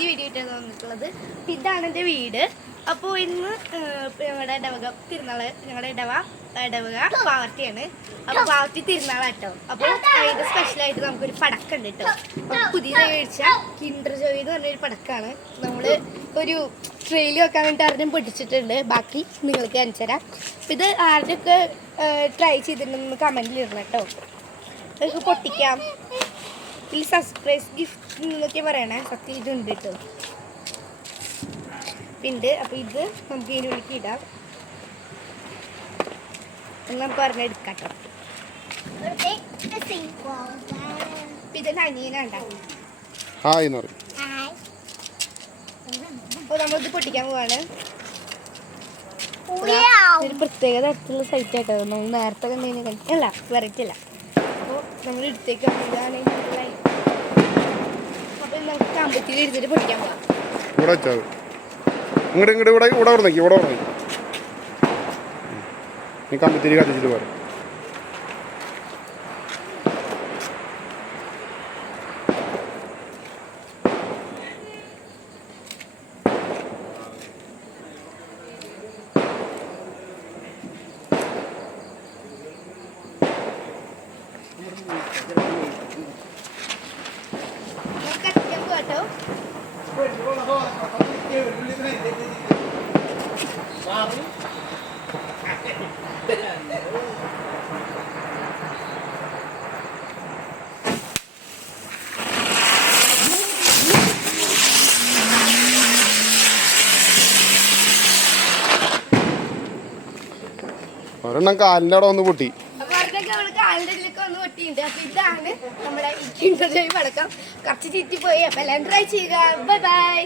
പുതിയ വീഡിയോ ആയിട്ടാണ് വന്നിട്ടുള്ളത്. ഇതാണ് എൻ്റെ വീട്. അപ്പോൾ ഇന്ന് ഞങ്ങളുടെ ഇടവക തിരുനാള്, ഞങ്ങളുടെ ഇടവക പാവർട്ടിയാണ്. അപ്പോൾ പാവർട്ടി തിരുനാളാട്ടോ. അപ്പോൾ അതിൻ്റെ സ്പെഷ്യലായിട്ട് നമുക്കൊരു പടക്കം ഉണ്ട് കേട്ടോ. അപ്പോൾ പുതിയതായി മേടിച്ച കിൻഡർ ജോയ് എന്ന് പറഞ്ഞൊരു പടക്കമാണ്. നമ്മൾ ഒരു ട്രെയിൽ വെക്കാൻ വേണ്ടി ആരും പൊട്ടിച്ചിട്ടുണ്ട്. ബാക്കി നിങ്ങൾക്ക് കാണിച്ചു തരാം. അപ്പോൾ ഇത് ആരുടെയൊക്കെ ട്രൈ ചെയ്തിട്ടുണ്ടെന്ന് കമൻറ്റിൽ ഇടണം കേട്ടോ. നമുക്ക് പൊട്ടിക്കാം. ഈ സർപ്രൈസ് ഗിഫ്റ്റ് എന്നൊക്കെ പറയണേ, സത്യം ഇതുണ്ട് കേട്ടോ. ഉണ്ട്. അപ്പോൾ ഇത് നമുക്ക് ഇതിനുള്ളിലേക്ക് ഇടാം. നമുക്ക് പറഞ്ഞ എടുക്കാം കേട്ടോ. ഇതെന്നെ അനിയനുണ്ടാവും. അപ്പോൾ നമ്മളിത് പൊട്ടിക്കാൻ പോവാണ്. ഒരു പ്രത്യേക തരത്തിലുള്ള സൈറ്റ് ആയിട്ടോ. നമ്മൾ നേരത്തെ കണ്ടതിന് അല്ല വെറൈറ്റി അല്ല. അപ്പോൾ നമ്മൾ എടുത്തേക്ക് ഇതാണ്. അപ്പോൾ നമുക്ക് കമ്പത്തിൽ ഇരുന്നിട്ട് പൊട്ടിക്കാൻ പോവാം. കമ്പത്തിരി കത്തിച്ചിട്ട് പോരാ. കത്തിക്കാൻ പോവാട്ടോ. ഒരെണ്ണം കാലിൻ്റെ അവിടെ ഒന്ന് പൊട്ടി. കാലിൻ്റെ ഇതിലൊക്കെ ഒന്ന് പൊട്ടിയിട്ടുണ്ട്. അപ്പൊ ഇതാണ് നമ്മുടെ കിൻഡർ ജോയ് പടക്കം. കുറച്ച് ചീറ്റി പോയി. അപ്പൊ എല്ലാം ട്രൈ ചെയ്യുക. Bye bye.